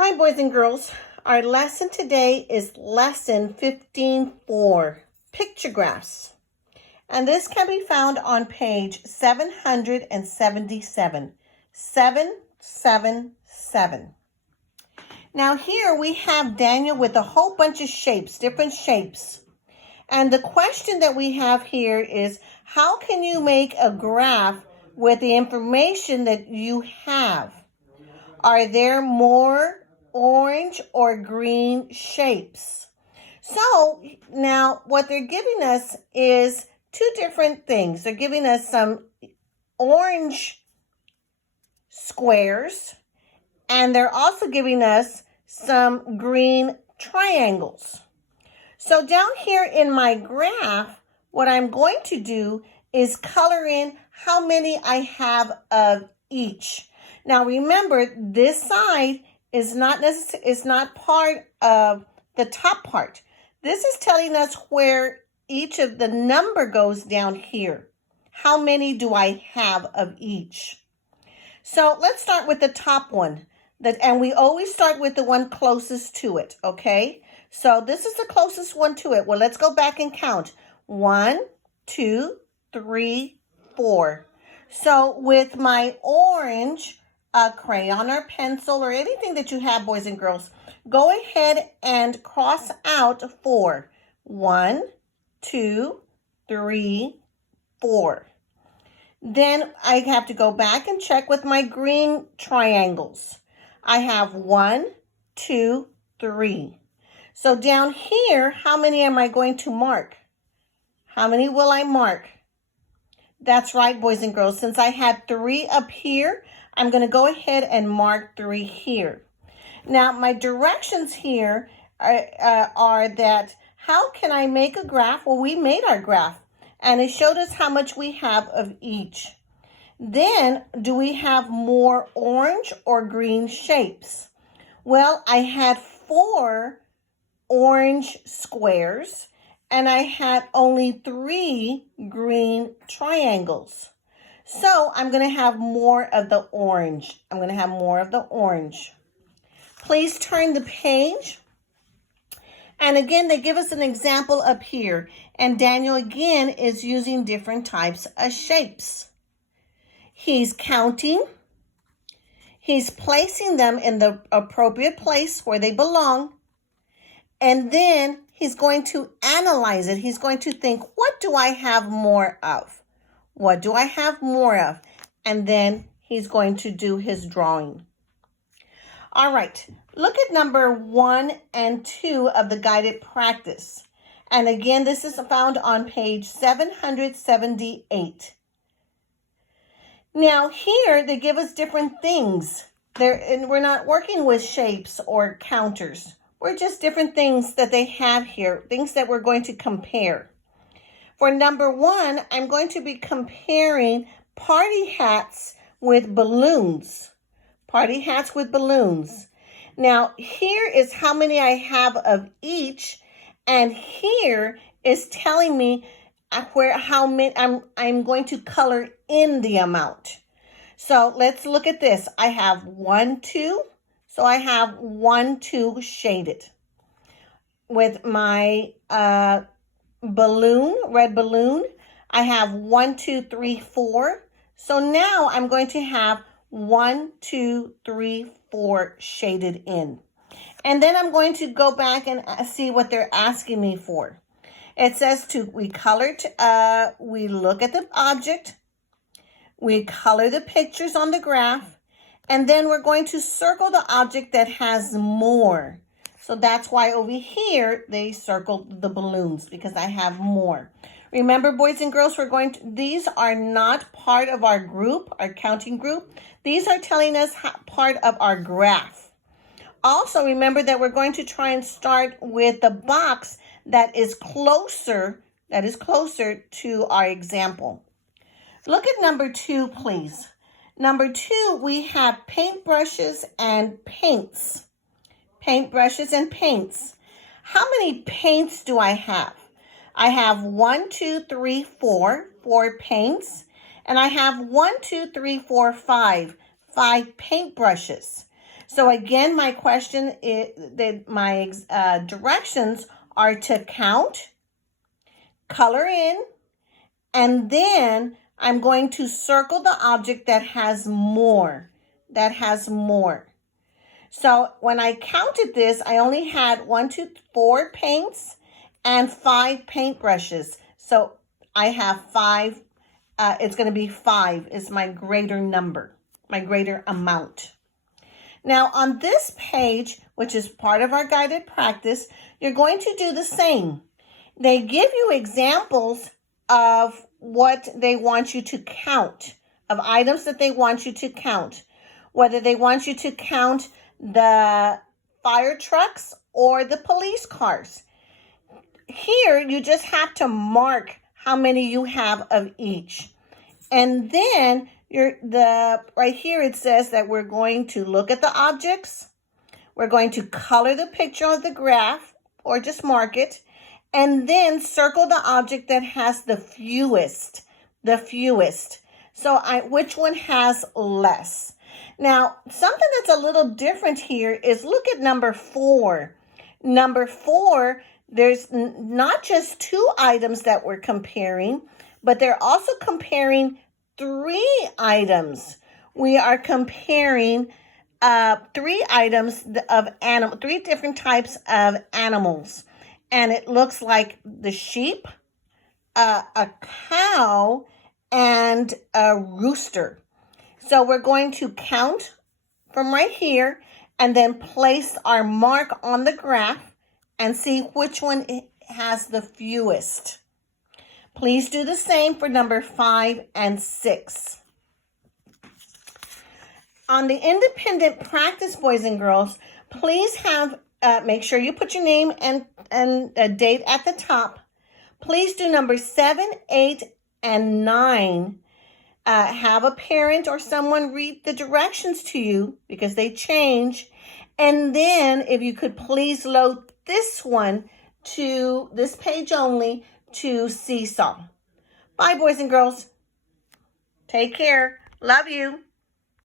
Hi, boys and girls. Our lesson today is lesson 15-4, pictographs. And this can be found on page 777, 777. Now here we have Daniel with a whole bunch of shapes, different shapes. And the question that we have here is, how can you make a graph with the information that you have? Are there more orange or green shapes? So now what they're giving us is two different things. They're giving us some orange squares, and they're also giving us some green triangles. So down here in my graph, what I'm going to do is color in how many I have of each. Now remember, this side is not part of the top part. This is telling us where each of the number goes down here. How many do I have of each? So let's start with the top one. And we always start with the one closest to it, okay? So this is the closest one to it. Well, let's go back and count. 1, 2, 3, 4. So with my orange crayon or pencil or anything that you have, boys and girls, go ahead and cross out 4. 1, 2, 3, 4. Then I have to go back and check with my green triangles. I have 1, 2, 3. So down here, how many am I going to mark? How many will I mark? That's right, boys and girls. Since I had 3 up here, I'm going to go ahead and mark 3 here. Now, my directions here are that how can I make a graph? Well, we made our graph, and it showed us how much we have of each. Then, do we have more orange or green shapes? Well, I had 4 orange squares, and I had only 3 green triangles. So I'm going to have more of the orange. Please turn the page. And again, they give us an example up here. And Daniel again is using different types of shapes. He's counting. He's placing them in the appropriate place where they belong. And then he's going to analyze it. He's going to think, what do I have more of? What do I have more of? And then he's going to do his drawing. All right, look at number 1 and 2 of the guided practice. And again, this is found on page 778. Now here, they give us different things. And we're not working with shapes or counters. We're just different things that they have here, things that we're going to compare. For number 1, I'm going to be comparing party hats with balloons. Party hats with balloons. Now, here is how many I have of each, and here is telling me how many I'm going to color in the amount. So let's look at this. I have 1, 2. So I have 1, 2 shaded. With my balloon, red balloon, I have 1, 2, 3, 4. So now I'm going to have 1, 2, 3, 4 shaded in. And then I'm going to go back and see what they're asking me for. It says we look at the object, we color the pictures on the graph, and then we're going to circle the object that has more. So that's why over here they circled the balloons, because I have more. Remember, boys and girls, these are not part of our group, our counting group. These are telling us part of our graph. Also, remember that we're going to try and start with the box that is closer to our example. Look at number 2, please. Number 2, we have paintbrushes and paints. Paintbrushes and paints. How many paints do I have? I have 1, 2, 3, 4 paints. And I have 1, 2, 3, 4, 5 paintbrushes. So again, my question is that my directions are to count, color in, and then I'm going to circle the object that has more. So when I counted this, I only had 1, 2, 4 paints and 5 paintbrushes. So I have 5. It's going to be 5 is my greater number, my greater amount. Now on this page, which is part of our guided practice, you're going to do the same. They give you examples of what they want you to count, of items that they want you to count, whether they want you to count the fire trucks or the police cars. Here, you just have to mark how many you have of each. And then right here it says that we're going to look at the objects. We're going to color the picture of the graph or just mark it. And then circle the object that has the fewest. So which one has less? Now, something that's a little different here is look at number 4. Number 4, there's not just 2 items that we're comparing, but they're also comparing 3 items. We are comparing 3 items of 3 different types of animals. And it looks like the sheep, a cow, and a rooster. So we're going to count from right here and then place our mark on the graph and see which one has the fewest. Please do the same for number 5 and 6. On the independent practice, boys and girls, please have make sure you put your name and a date at the top. Please do number 7, 8, and 9. Have a parent or someone read the directions to you because they change. And then if you could please load this one to this page only to Seesaw. Bye, boys and girls. Take care. Love you.